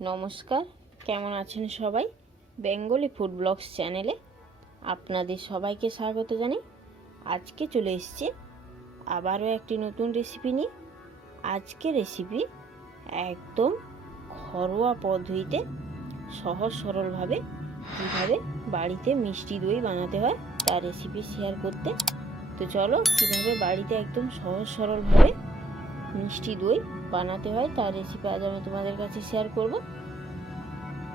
নমস্কার, কেমন আছেন সবাই? বেঙ্গলি ফুড ব্লগস চ্যানেলে আপনাদের সবাইকে স্বাগত জানাই। আজকে চলে এসেছি আবারও একটি নতুন রেসিপি নিয়ে। আজকে রেসিপি একদম ঘরোয়া পদ্ধতিতে সহজ সরলভাবে কীভাবে বাড়িতে মিষ্টি দই বানাতে হয় তার রেসিপি শেয়ার করতে। তো চলো কীভাবে বাড়িতে একদম সহজ সরলভাবে মিষ্টি দই বানাতে হয়, তার রেসিপি আজ আমি তোমাদের কাছে শেয়ার করব।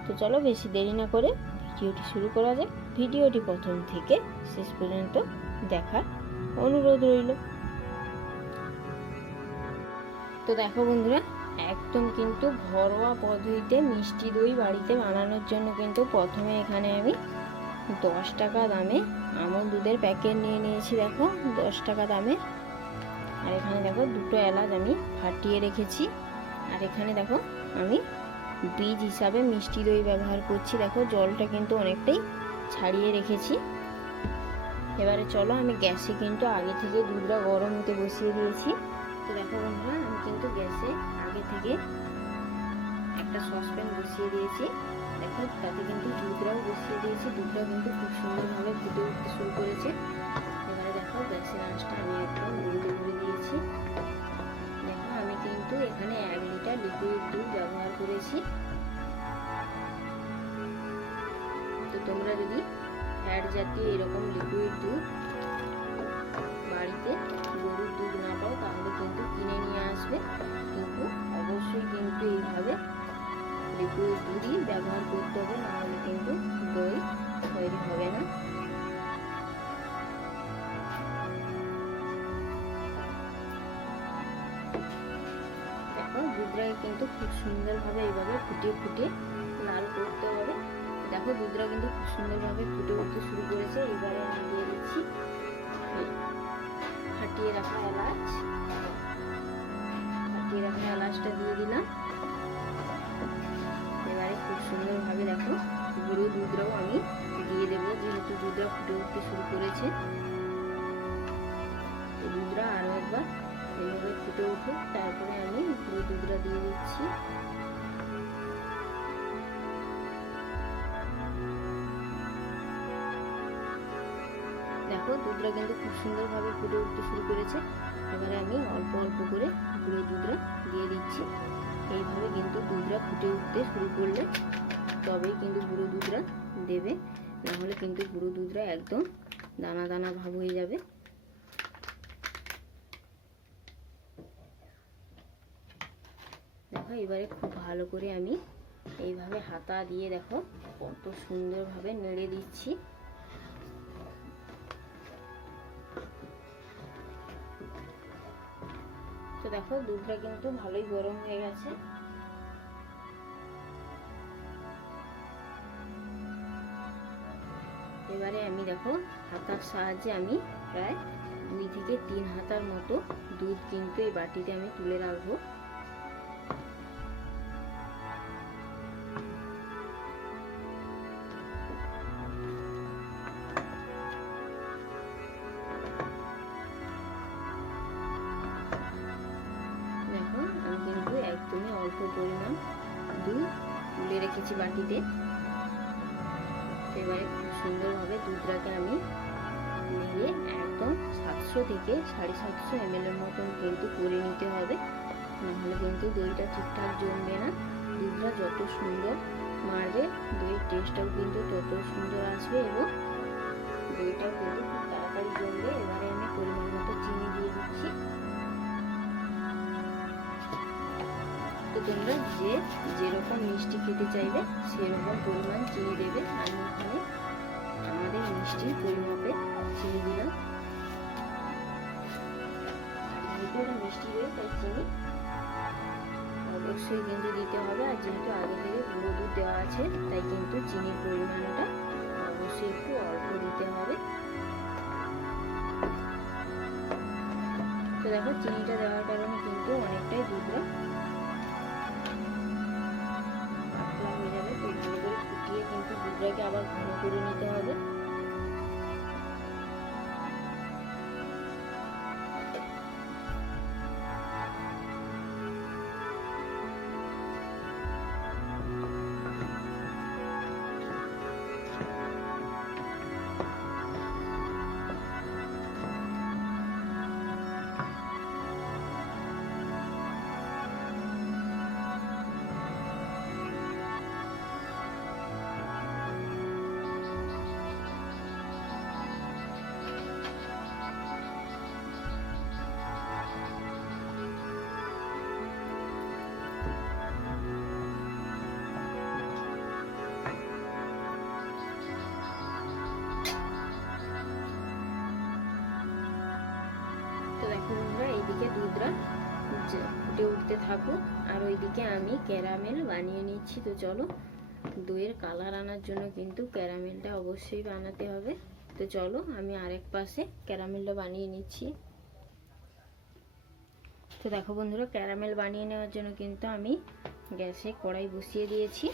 তো চলো বেশি দেরি না করে ভিডিওটি শুরু করা যাক। ভিডিওটি প্রথম থেকে শেষ পর্যন্ত দেখার অনুরোধ রইল। তো দেখো বন্ধুরা, একদম কিন্তু ঘরোয়া পদ্ধতিতে মিষ্টি দই বাড়িতে বানানোর জন্য কিন্তু প্রথমে এখানে আমি দশ টাকা দামে আমল দুধের প্যাকেট নিয়ে নিয়েছি। দেখো, দশ টাকা দামে আর এখানে দেখো দুটো এলাচ আমি ফাটিয়ে রেখেছি। আর এখানে দেখো আমি বীজ হিসাবে মিষ্টি দই ব্যবহার করছি। দেখো জলটা কিন্তু অনেকটাই ছাড়িয়ে রেখেছি। এবারে চলো আমি গ্যাসে কিন্তু আগে থেকে দুধটা গরম হতে বসিয়ে দিয়েছি। তো দেখো বন্ধুরা, আমি কিন্তু গ্যাসে আগে থেকে একটা সসপ্যান বসিয়ে দিয়েছি। দেখো, তাতে কিন্তু দুধটাও বসিয়ে দিয়েছি। দুধটাও কিন্তু খুব সুন্দরভাবে ফুটে উঠতে শুরু করেছে। এবারে দেখো গ্যাসের আঁচটা আমি একদম বন্ধ করে দিয়েছি। দেখো, আমি কিন্তু এখানে এক লিটার লিকুইড দুধ ব্যবহার করেছি। তো তোমরা যদি ফ্যাট জাতীয় এরকম লিকুইড দুধ বাড়িতে গরুর দুধ না পাও, তাহলে কিন্তু কিনে নিয়ে আসবে। কিন্তু অবশ্যই কিন্তু এইভাবে লিকুইড দুধই ব্যবহার করতে হবে, নাহলে কিন্তু দই তৈরি হবে না। দুধটাকে কিন্তু খুব সুন্দরভাবে এইভাবে ফুটিয়ে ফুটিয়ে লাল করতে হবে। দেখো দুধটা কিন্তু খুব সুন্দরভাবে ফুটে উঠতে শুরু করেছে। এবারে আমি দিয়ে দিচ্ছি ফাটিয়ে রাখা এলাচ। ফাটিয়ে রাখা এলাচটা দিয়ে দিলাম। এবারে খুব সুন্দরভাবে দেখো দুধটা কিন্তু খুব সুন্দরভাবে ফুটে উঠতে শুরু করেছে। এবারে আমি অল্প অল্প করে গুঁড়ো দুধটা দিয়ে দিচ্ছি। এইভাবে কিন্তু দুধটা ফুটে উঠতে শুরু করলে তবেই কিন্তু গুঁড়ো দুধটা দেবে। নাহলে কিন্তু গুঁড়ো দুধটা একদম দানা দানা ভাব হয়ে যাবে। দেখো, এবারে খুব ভালো করে আমি এইভাবে হাতা দিয়ে দেখো, কত সুন্দরভাবে নেড়ে দিচ্ছি। দেখো, দুধটা কিন্তু ভালোই গরম হয়ে গেছে। এবারে আমি দেখো, হাতার সাহায্যে আমি প্রায় দুই থেকে তিন হাতার মতো দুধ কিন্তু এই বাটিতে আমি তুলে রাখব। বাটিতে। এবারে খুব সুন্দরভাবে দুধটাকে আমি নিয়ে একদম সাতশো থেকে সাড়ে সাতশো এম এর মতন কিন্তু করে নিতে হবে। নাহলে কিন্তু দইটা ঠিকঠাক জমবে না। দুধটা যত সুন্দর মারবে, দইয়ের টেস্টটাও কিন্তু তত সুন্দর আসবে এবং দইটাও কিন্তু খুব তাড়াতাড়ি জমবে এবারে তোমরা যে যেরকম মিষ্টি খেতে চাইবে, সেরকম পরিমাণ চিনি দেবে আমি এখানে আমাদের মিষ্টির পরিমাপে চিনি দিলাম। যেহেতু মিষ্টি দই তাই চিনি অবশ্যই কিন্তু দিতে হবে আর যেহেতু আগে থেকে গুঁড়ো দুধ দেওয়া আছে, তাই কিন্তু চিনির পরিমাণটা অবশ্যই একটু অল্প দিতে হবে। তো দেখো, চিনিটা দেওয়ার কারণে কিন্তু অনেকটাই দুধটা দুধটাকে আবার ঘন করে নিতে হবে। থাকুক। আর ওইদিকে আমি ক্যারামেল বানিয়ে নিচ্ছি তো চলো। দইয়ের কালার আনার জন্য কিন্তু ক্যারামেলটা অবশ্যই বানাতে হবে। তো চলো, আমি আরেক পাশে ক্যারামেলটা বানিয়ে নিচ্ছি। তো দেখো বন্ধুরা, ক্যারামেল বানিয়ে নেওয়ার জন্য কিন্তু আমি গ্যাসে কড়াই বসিয়ে দিয়েছি।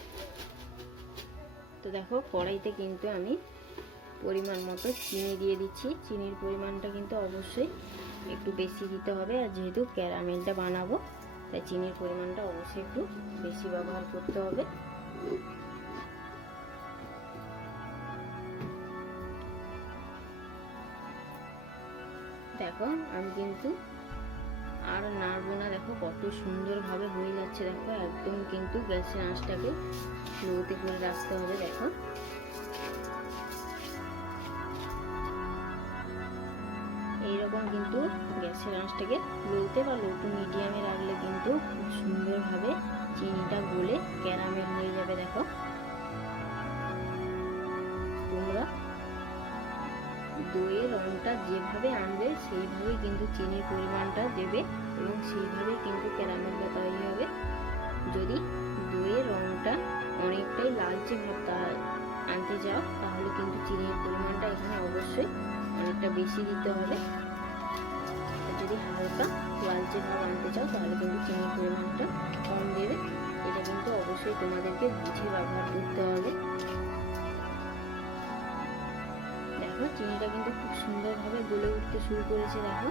তো দেখো, কড়াইতে কিন্তু আমি পরিমাণ মতো চিনি দিয়ে দিচ্ছি। চিনির পরিমাণটা কিন্তু অবশ্যই একটু বেশি দিতে হবে। আর যেহেতু ক্যারামেলটা বানাবো তাই চিনির পরিমাণটা অবশ্যই একটু বেশি ব্যবহার করতে হবে। দেখো, আমি কিন্তু আর নাড়বো না, দেখো কত সুন্দরভাবে হয়ে যাচ্ছে, দেখো একদম কিন্তু গ্যাসের আঁচটাকে লোতে করে রাখতে হবে, দেখো। কিন্তু গ্যাসের আঁচটাকে লোতে বা লো টু মিডিয়ামে রাখলে কিন্তু খুব সুন্দরভাবে চিনিটা গলে ক্যারামেল হয়ে যাবে, দেখো। তোমরা দইয়ের রঙটা যেভাবে আনবে, সেইভাবেই কিন্তু চিনির পরিমাণটা দেবে এবং সেইভাবেই কিন্তু ক্যারামেলটা তৈরি হবে। যদি দইয়ের রঙটা অনেকটাই লালচে ভাবটা আনতে যাও তাহলে কিন্তু চিনির পরিমাণটা এখানে অবশ্যই অনেকটা বেশি দিতে হবে। যদি হালকা লালচে ভাব আনতে চাও, তাহলে কিন্তু চিনির পরিমাণটা কম দেবে। এটা কিন্তু অবশ্যই তোমাদেরকে বুঝে ব্যবহার করতে হবে। দেখো, চিনিটা কিন্তু খুব সুন্দরভাবে গলে উঠতে শুরু করেছে, দেখো।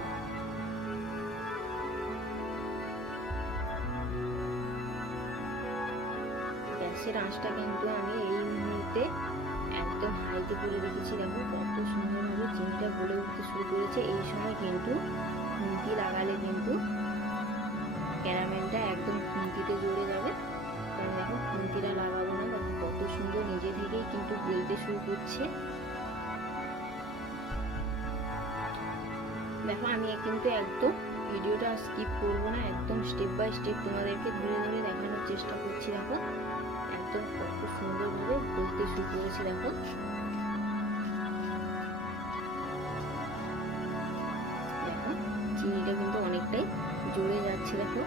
গ্যাসের আঁচটা কিন্তু আমি এই মুহূর্তে একদম হাইতে করে রেখেছি, দেখো। কত সুন্দরভাবে চিনিটা গলে উঠতে শুরু করেছে। এই সময় কিন্তু দেখো, আমি কিন্তু একদম ভিডিওটা স্কিপ করব না, একদম স্টেপ বাই স্টেপ তোমাদেরকে ধরে ধরে দেখানোর চেষ্টা করছি, দেখো। একদম কত সুন্দরভাবে বলতে শুরু করেছি, দেখো। দেখো, চিনিটা কিন্তু অনেকটাই জড়ে যাচ্ছে, দেখো।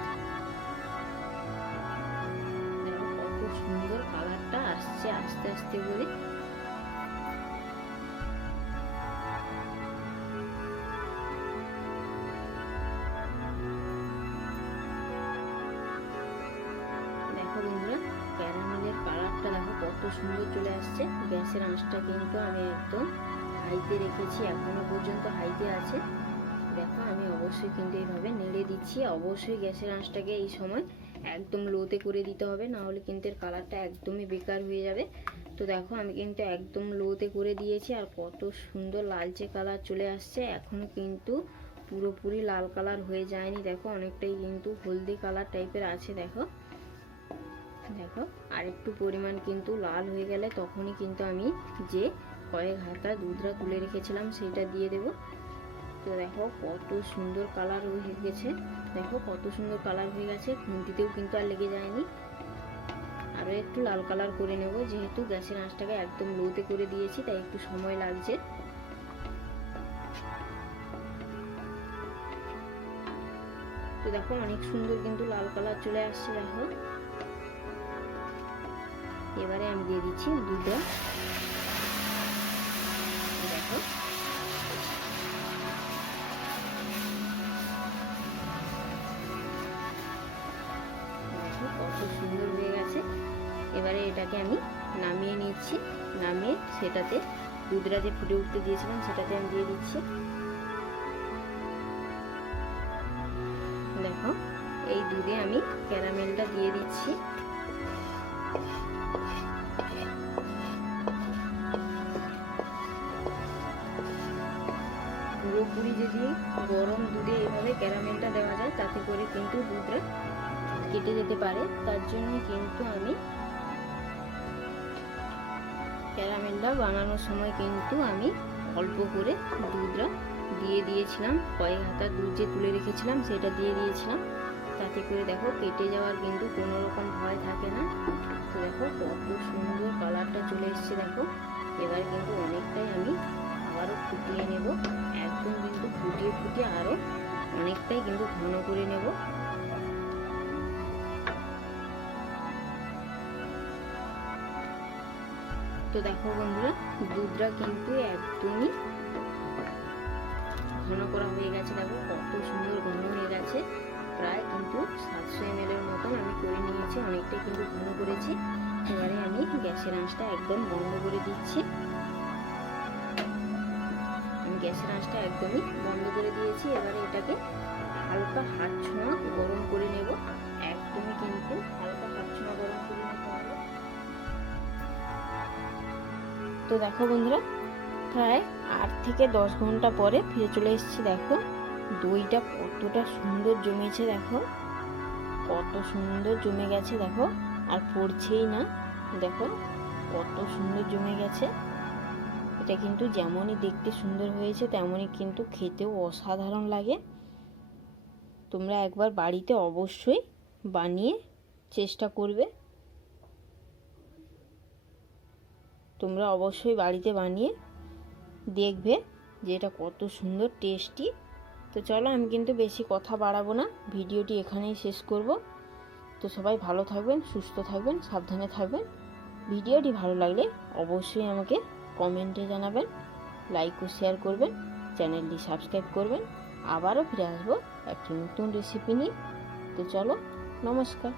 দেখো, কত সুন্দর কালারটা আসছে, আস্তে আস্তে করে। কত সুন্দর চলে আসছে। গ্যাসের আঁচটা কিন্তু আমি একদম হাইতে রেখেছি, এখনও পর্যন্ত হাইতে আছে। দেখো, আমি অবশ্যই কিন্তু এইভাবে নেড়ে দিচ্ছি। অবশ্যই গ্যাসের আঁচটাকে এই সময় একদম লোতে করে দিতে হবে না হলে কিন্তু এর কালারটা একদমই বেকার হয়ে যাবে। তো দেখো, আমি কিন্তু একদম লোতে করে দিয়েছি, আর কত সুন্দর লালচে কালার চলে আসছে। এখনও কিন্তু পুরোপুরি লাল কালার হয়ে যায়নি। দেখো, অনেকটাই কিন্তু হলদি কালার টাইপের আছে, দেখো। দেখো, আর একটু পরিমাণ কিন্তু লাল হয়ে গেলে তখনই কিন্তু আমি যে কয়েক হাতা দুধটা তুলে রেখেছিলাম সেটা দিয়ে দেব। তো দেখো, কত সুন্দর কালার হয়ে গেছে। দেখো, কত সুন্দর কালার হয়ে গেছে। খুন্তিতেও কিন্তু আর লেগে যায়নি। আরও একটু লাল কালার করে নেব, যেহেতু গ্যাসের আঁচটাকে একদম লোতে করে দিয়েছি, তাই একটু সময় লাগছে। তো দেখো, অনেক সুন্দর কিন্তু লাল কালার চলে আসছে, দেখো। এবারে আমি দিয়ে দিচ্ছি দুধটা দেখো কত সুন্দর হয়ে গেছে। এবারে এটাকে আমি নামিয়ে নিচ্ছি। নামিয়ে সেটাতে দুধটা যে ফুটে উঠতে দিয়েছিলাম, সেটাতে আমি দিয়ে দিচ্ছি। দেখো, এই দুধে আমি ক্যারামেলটা দিয়ে দিচ্ছি। দুধে ক্যারামেলটা দেওয়া যায়, তাতে করে কিন্তু দুধটা কেটে যেতে পারে। তার জন্য কিন্তু আমি ক্যারামেলটা বানানোর সময় কিন্তু আমি অল্প করে দুধটা দিয়ে দিয়েছিলাম। কয়েক হাতা দুধ যে তুলে রেখেছিলাম, সেটা দিয়ে দিয়েছিলাম। তাতে করে দেখো কেটে যাওয়ার কিন্তু কোনো রকম ভয় থাকে না। তো দেখো কত সুন্দর কালারটা চলে এসছে দেখো। এবার কিন্তু অনেকটাই আমি আবারও ফুটিয়ে নেব। একদম কিন্তু ফুটিয়ে ফুটিয়ে আরও অনেকটাই কিন্তু ঘন করে নেব। তো দেখো বন্ধুরা, দুধটা কিন্তু একদমই ঘন করা হয়ে গেছে। দেখো কত সুন্দর ঘন হয়ে গেছে। প্রায় কিন্তু সাতশো এম এর মতন আমি করে নিয়েছি, অনেকটাই কিন্তু ঘন করেছি। এবারে আমি গ্যাসের আঁচটা একদম বন্ধ করে দিচ্ছি। গ্যাসের আঁচটা একদমই বন্ধ করে দিয়েছি। এবারে এটাকে হালকা হাত ছোঁয়া গরম করে নেব। একদমই কিন্তু হালকা হাত ছোঁয়া গরম করে নিতে হবে। তো দেখো বন্ধুরা, প্রায় আট থেকে দশ ঘণ্টা পরে ফিরে চলে এসেছি। দেখো, দইটা কতটা সুন্দর জমেছে, দেখো। কত সুন্দর জমে গেছে, দেখো। আর পড়ছেই না, দেখো। কত সুন্দর জমে গেছে। এটা কিন্তু যেমনই দেখতে সুন্দর হয়েছে, তেমনই কিন্তু খেতেও অসাধারণ লাগে। তোমরা একবার বাড়িতে অবশ্যই বানিয়ে চেষ্টা করবে। তোমরা অবশ্যই বাড়িতে বানিয়ে দেখবে যে এটা কত সুন্দর, টেস্টি। তো চলো আমি কিন্তু বেশি কথা বাড়াবো না, ভিডিওটি এখানেই শেষ করব। তো সবাই ভালো থাকবেন, সুস্থ থাকবেন, সাবধানে থাকবেন। ভিডিওটি ভালো লাগলে অবশ্যই আমাকে কমেন্টে জানাবেন লাইক ও শেয়ার করবেন, চ্যানেলটি সাবস্ক্রাইব করবেন। আবারও ফিরে আসব একটি নতুন রেসিপি নিয়ে। তো চলো, নমস্কার।